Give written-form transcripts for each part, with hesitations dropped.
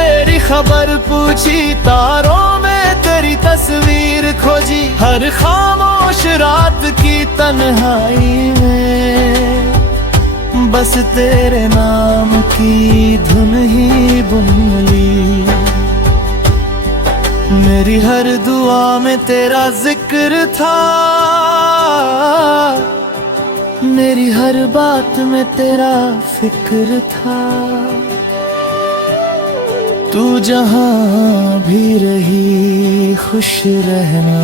तेरी खबर पूछी, तारों में तेरी तस्वीर खोजी, हर खामोश रात की तन्हाई में बस तेरे नाम की धुन ही बुन ली। मेरी हर दुआ में तेरा जिक्र था, मेरी हर बात में तेरा फिक्र था। तू जहां भी रही खुश रहना,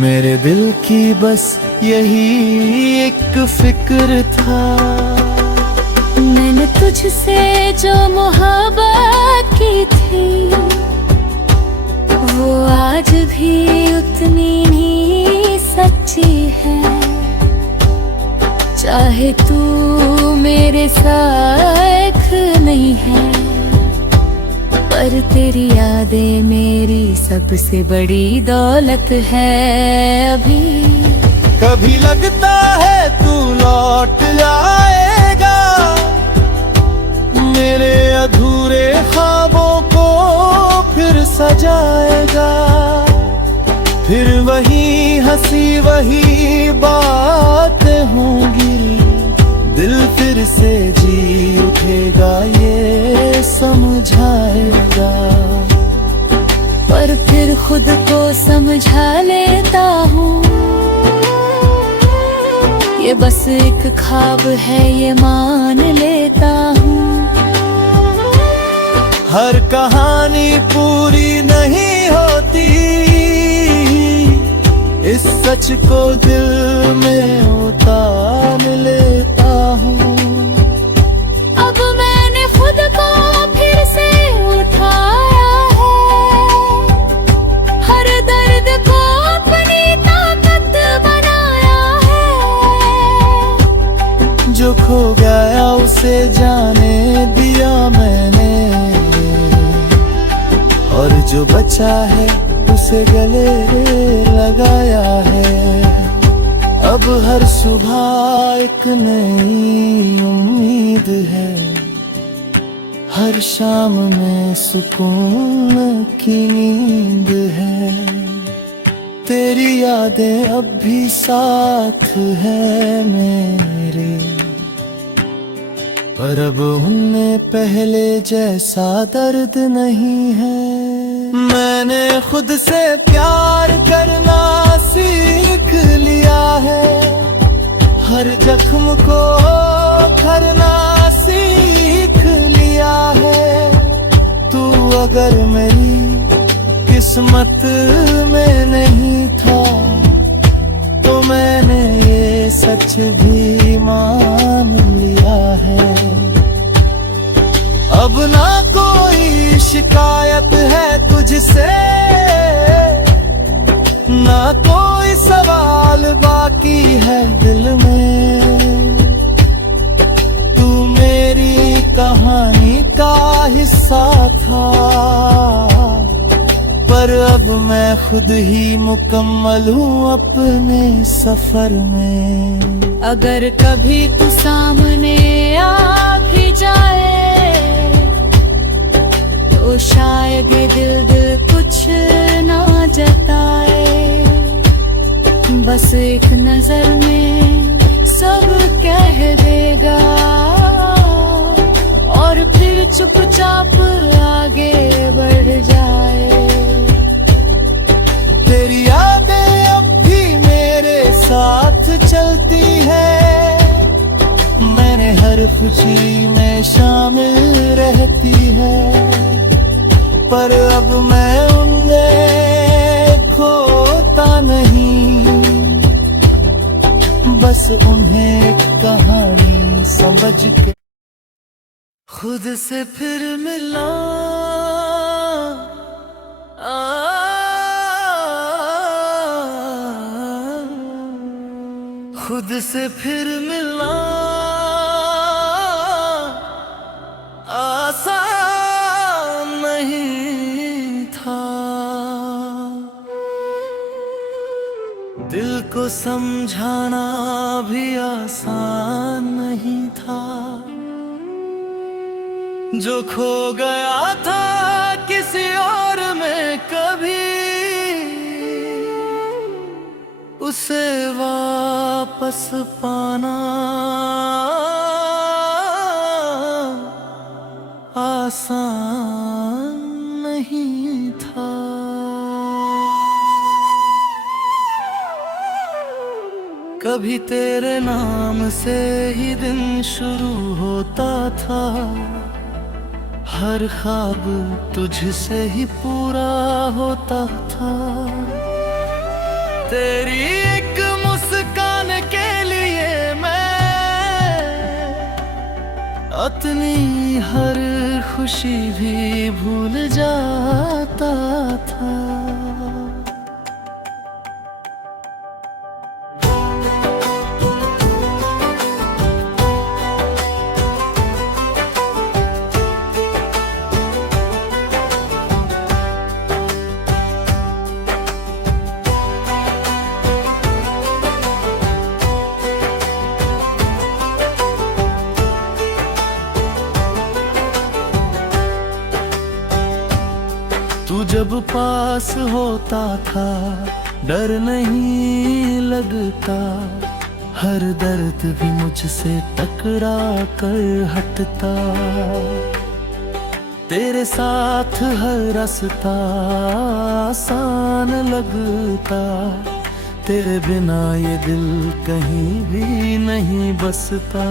मेरे दिल की बस यही एक फिक्र था। मैंने तुझसे जो मोहब्बत की थी, वो आज भी उतनी ही सच्ची है। चाहे तू मेरे साथ नहीं है, पर तेरी यादें मेरी सबसे बड़ी दौलत है अभी। कभी लगता है तू लौट आएगा, मेरे अधूरे ख्वाबों को फिर सजाएगा। फिर वही हंसी वही बातें होंगी, दिल फिर से जी उठेगा ये समझाएगा। पर फिर खुद को समझा लेता हूँ, ये बस एक ख्वाब है ये मान लेता हूँ। हर कहानी पूरी नहीं होती, इस सच को दिल में उतार लेता हूँ। अब मैंने खुद को फिर से उठाया है, हर दर्द को अपनी ताकत बनाया है। जो खो गया उसे जाने दिया मैंने, और जो बचा है उसे गले लगाया है। अब हर सुबह एक नई उम्मीद है, हर शाम में सुकून की नींद है। तेरी यादें अब भी साथ है मेरे, पर अब उनमें पहले जैसा दर्द नहीं है। मैंने खुद से प्यार करना सीख लिया है, हर जख्म को करना सीख लिया है। तू अगर मेरी किस्मत में नहीं था, तो मैंने ये सच भी मान लिया है। अब ना कोई शिकायत है तुझसे, ना कोई सवाल बाकी है दिल में। तू मेरी कहानी का हिस्सा था, पर अब मैं खुद ही मुकम्मल हूँ अपने सफर में। अगर कभी तू सामने आ भी जाए, तो शायद ये दिल कुछ ना जताए। बस एक नजर में सब कह देगा, और फिर चुपचाप आगे बढ़ जाए। तेरी यादें अब भी मेरे साथ चलती है, मैंने हर खुशी में शामिल रहती है। पर अब मैं उन्हें खोता नहीं, बस उन्हें कहानी समझ के खुद से फिर मिला। खुद से फिर मिला आसान नहीं था, दिल को समझाना भी आसान नहीं था। जो खो गया था किसी और में कभी, उसे वापस पाना आसान नहीं था। कभी तेरे नाम से ही दिन शुरू होता था, हर ख्वाब तुझसे ही पूरा होता था। तेरी एक मुस्कान के लिए मैं अपनी हर खुशी भी भूल जाता था। तू जब पास होता था डर नहीं लगता, हर दर्द भी मुझसे टकरा कर हटता। तेरे साथ हर रास्ता आसान लगता, तेरे बिना ये दिल कहीं भी नहीं बसता।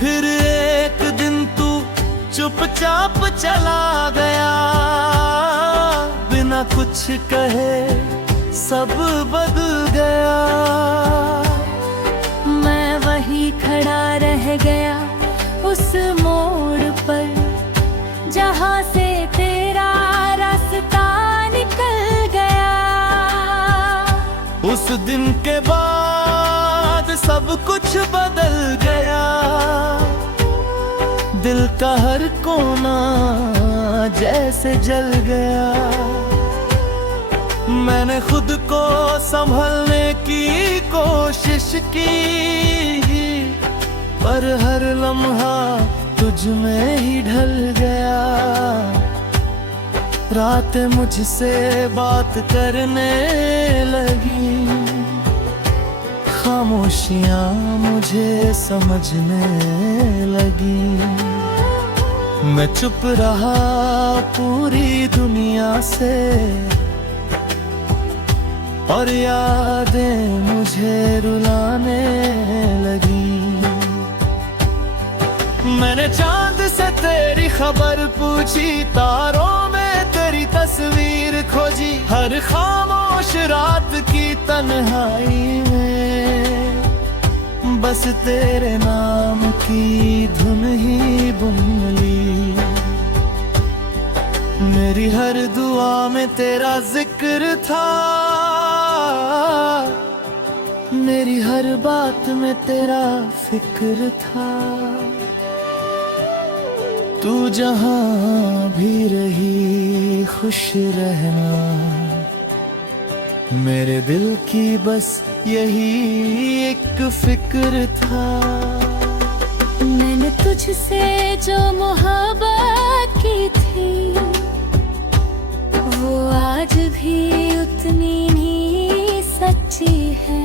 फिर एक दिन तू चुपचाप चला गया, बिना कुछ कहे सब बदल गया। मैं वही खड़ा रह गया उस मोड़ पर, जहाँ से तेरा रास्ता निकल गया। उस दिन के बाद सब कुछ बदल गया, दिल का हर कोना जैसे जल गया। मैंने खुद को संभलने की कोशिश की, पर हर लम्हा तुझ में ही ढल गया। रातें मुझसे बात करने लगी, खामोशियां मुझे समझने लगी। मैं चुप रहा पूरी दुनिया से, और यादें मुझे रुलाने लगी। मैंने चांद से तेरी खबर पूछी, तारों में तेरी तस्वीर खोजी, हर खामोश रात की तन्हाई में बस तेरे नाम की धुन ही बुन ली। मेरी हर दुआ में तेरा जिक्र था, मेरी हर बात में तेरा फिक्र था। तू जहां भी रही खुश रहना, मेरे दिल की बस यही एक फिक्र था। मैंने तुझसे जो मोहब्बत की थी, वो आज भी उतनी ही सच्ची है।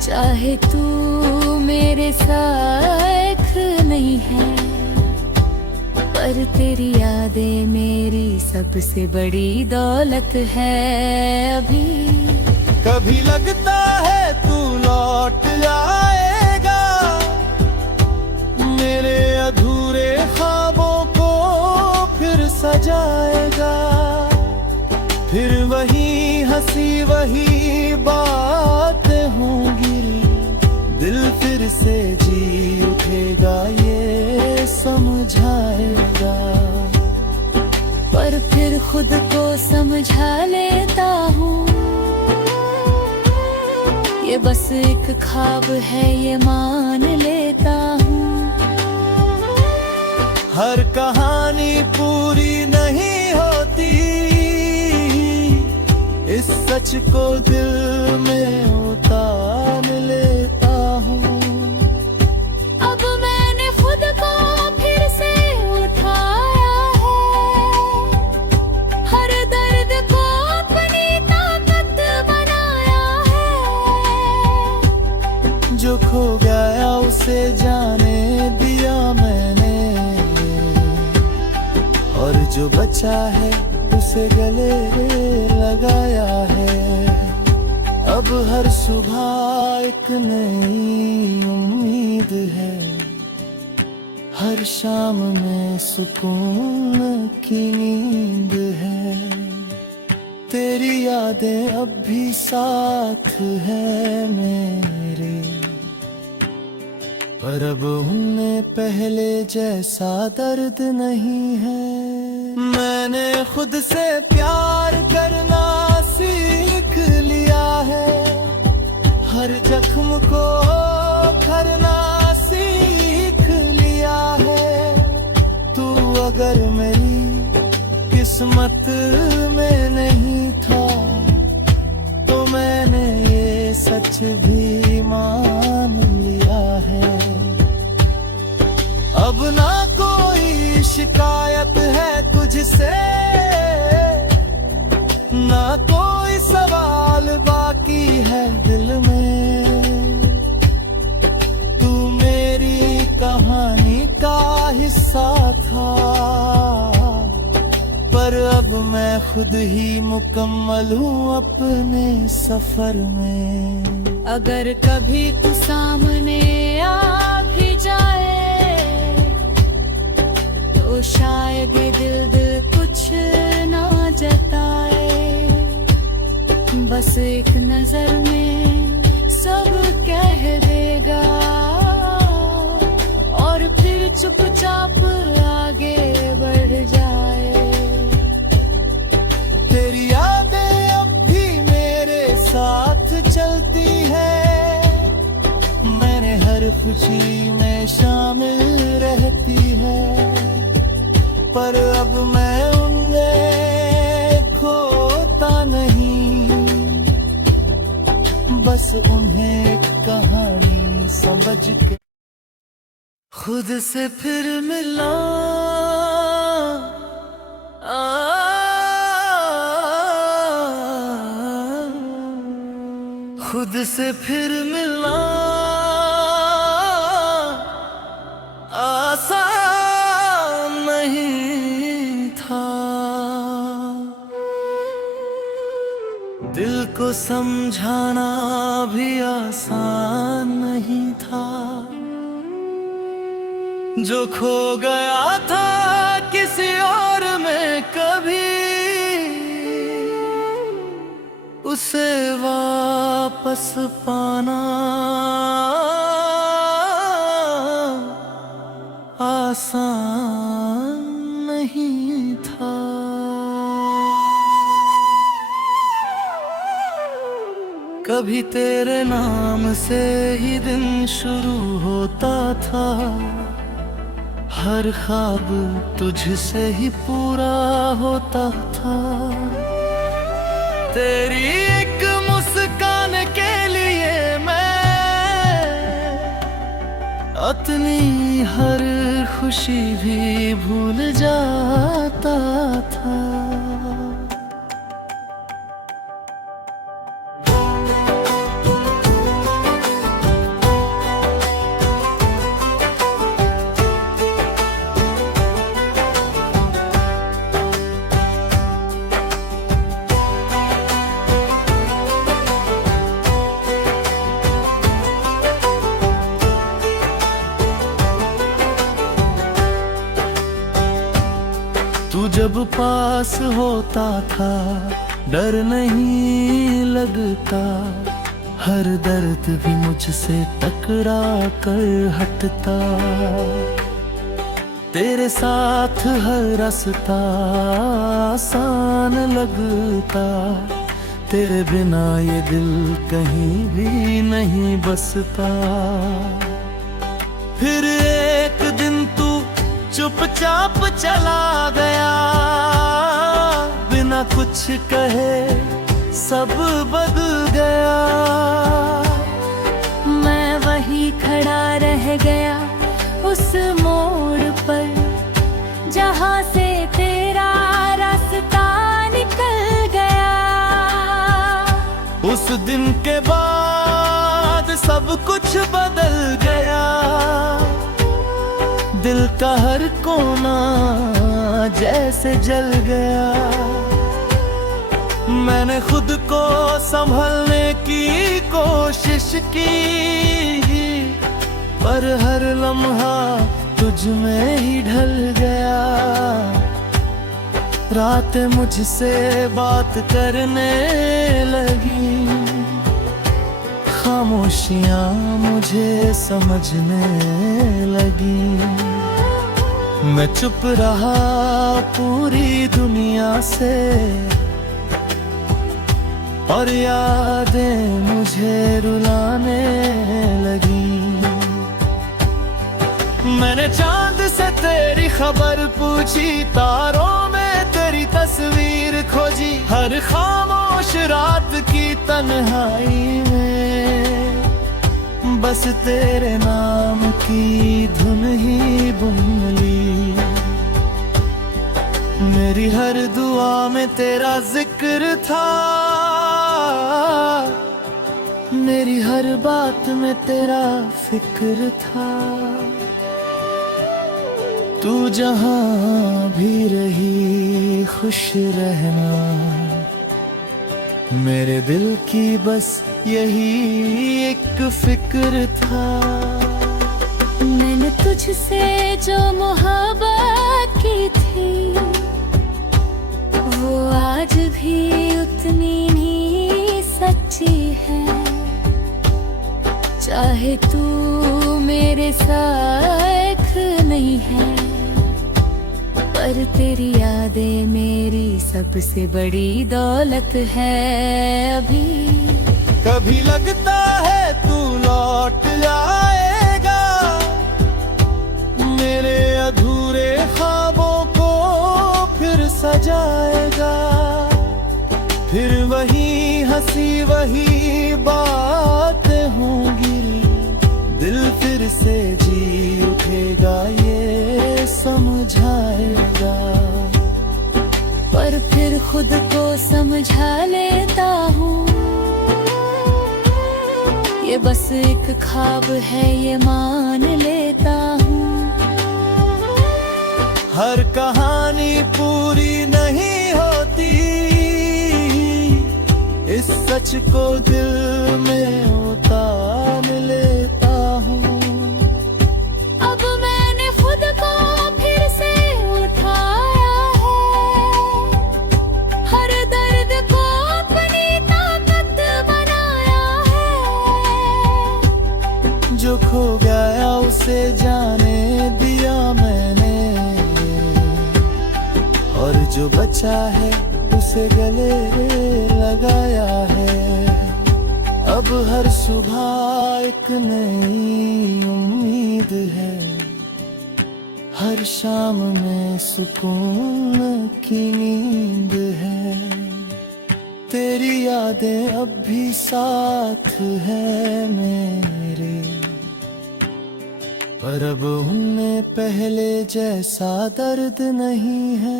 चाहे तू मेरे साथ नहीं है, पर तेरी यादें मेरी सबसे बड़ी दौलत है अभी। कभी लगता है तू लौट आएगा, मेरे अधूरे ख्वाबों को फिर सजाएगा। फिर वही हंसी वही बातें होंगी, दिल फिर से जी उठेगा ये समझाएगा। पर फिर खुद को समझा लेता हूँ, ये बस एक ख्वाब है ये मान लेता हूँ। हर कहानी पूरी नहीं होती, इस सच को दिल में उतार लेता हूँ। अब मैंने जाने दिया मैंने, और जो बचा है उसे गले लगाया है। अब हर सुबह एक नई उम्मीद है, हर शाम में सुकून की नींद है। तेरी यादें अब भी साथ है मेरे, पर अब उनमें पहले जैसा दर्द नहीं है। मैंने खुद से प्यार करना सीख लिया है, हर जख्म को भरना सीख लिया है। तू अगर मेरी किस्मत में नहीं था, तो मैंने ये सच भी मान लिया है। अब ना कोई शिकायत है तुझसे, ना कोई सवाल बाकी है दिल में। तू मेरी कहानी का हिस्सा था, पर अब मैं खुद ही मुकम्मल हूँ अपने सफर में। अगर कभी तू सामने आ भी जाए, तो शायद ये दिल कुछ ना जताए। बस एक नजर में सब कह देगा, और फिर चुपचाप आगे बढ़ जाए। तेरी यादें अब भी मेरे साथ चलती है, मैंने हर खुशी में शामिल रहती है। पर अब मैं उन्हें खोता नहीं, बस उन्हें एक कहानी समझ के खुद से फिर मिला। खुद से फिर मिलना आसान नहीं था, दिल को समझाना भी आसान नहीं था। जो खो गया था किसी और में कभी, उसे वापस पाना आसान नहीं था। कभी तेरे नाम से ही दिन शुरू होता था, हर ख्वाब तुझसे ही पूरा होता था। तेरी एक मुस्कान के लिए मैं अपनी हर खुशी भी भूल जाता था। तू जब पास होता था डर नहीं लगता, हर दर्द भी मुझसे टकरा कर हटता। तेरे साथ हर रास्ता आसान लगता, तेरे बिना ये दिल कहीं भी नहीं बसता। फिर एक दिन तू चुपचाप चला गया, बिना कुछ कहे सब बदल गया। मैं वहीं खड़ा रह गया उस मोड़ पर, जहाँ से तेरा रास्ता निकल गया। उस दिन के बाद सब कुछ बदल गया। दिल का हर कोना जैसे जल गया। मैंने खुद को संभलने की कोशिश की, पर हर लम्हा तुझ में ही ढल गया। रातें मुझसे बात करने लगी, खामोशियां मुझे समझने लगी। मैं चुप रहा पूरी दुनिया से, और यादें मुझे रुलाने लगी। मैंने चांद से तेरी खबर पूछी, तारों में तेरी तस्वीर खोजी। हर खामोश रात की तन्हाई में बस तेरे नाम की धुन ही बुन ली। मेरी हर दुआ में तेरा जिक्र था, मेरी हर बात में तेरा फिक्र था। तू जहां भी रही खुश रहना, मेरे दिल की बस यही एक फिक्र था। मैंने तुझसे जो मोहब्बत की थी, वो आज भी उतनी ही सच्ची है। चाहे तू मेरे साथ नहीं है, पर तेरी यादें मेरी सबसे बड़ी दौलत है अभी। कभी लगता है तू लौट आएगा, मेरे अधूरे ख्वाबों को फिर सजाएगा। फिर वही हंसी वही बातें होंगी, दिल फिर से जी उठेगा ये समझाएगा। पर फिर खुद को समझा लेता हूँ, ये बस एक ख्वाब है ये मान लेता हूँ। हर कहानी पूरी नहीं होती, इस सच को दिल में उतार लेता हूँ। अब मैंने खुद को फिर से उठाया है, हर दर्द को अपनी ताकत बनाया है। जो खो गया उसे जाने दिया मैंने, और जो बचा है उसे गले लगाया है। अब हर सुबह एक नई उम्मीद है, हर शाम में सुकून की नींद है। तेरी यादें अब भी साथ है मेरे, पर अब उनमें पहले जैसा दर्द नहीं है।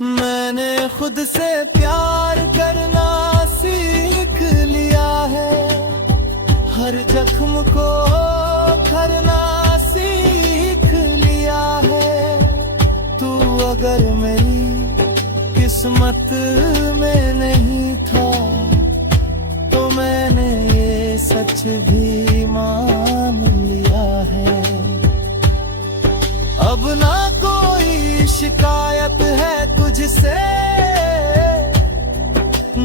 मैंने खुद से प्यार करना सीख लिया है, हर जख्म को करना सीख लिया है। तू अगर मेरी किस्मत में नहीं था, तो मैंने ये सच भी मान लिया है। अब ना कोई शिकायत है तुझसे,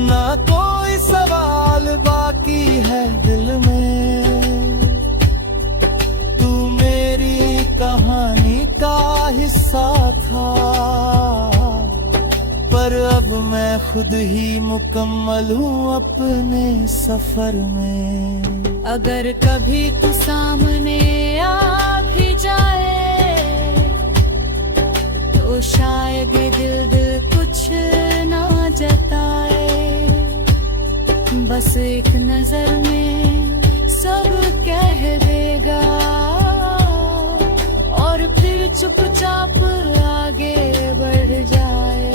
ना कोई सवाल बाकी है दिल में। तू मेरी कहानी का हिस्सा था, पर अब मैं खुद ही मुकम्मल हूँ अपने सफर में। अगर कभी तू सामने आ भी जाए, तो शायद ये दिल कुछ ना जताए। बस एक नजर में सब कह देगा, और फिर चुपचाप आगे बढ़ जाए।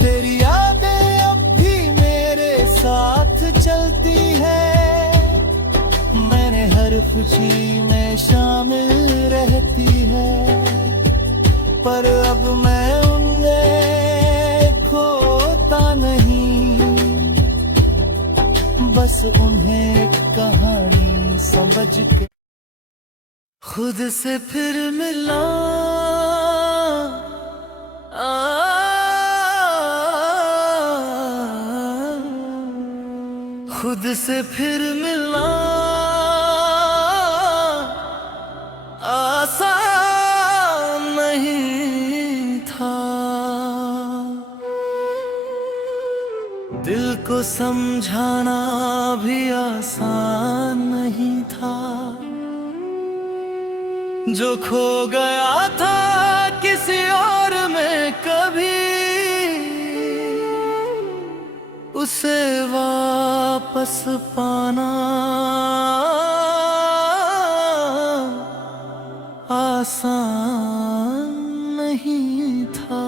तेरी यादें अब भी मेरे साथ चलती है, मैंने हर खुशी में शामिल होती है, पर अब मैं उन्हें खोता नहीं, बस उन्हें एक कहानी समझ के खुद से फिर मिला। खुद से फिर मिलना आसान नहीं था, दिल को समझाना भी आसान नहीं था। जो खो गया था किसी और में कभी, उसे वापस पाना आसान नहीं था।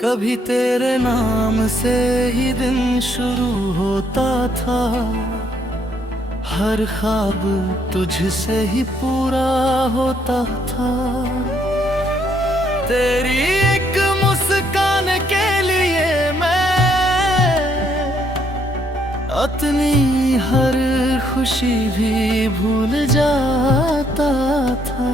कभी तेरे नाम से ही दिन शुरू होता था, हर ख्वाब तुझसे ही पूरा होता था। तेरी एक मुस्कान के लिए मैं अपनी हर खुशी भी भूल जाता था।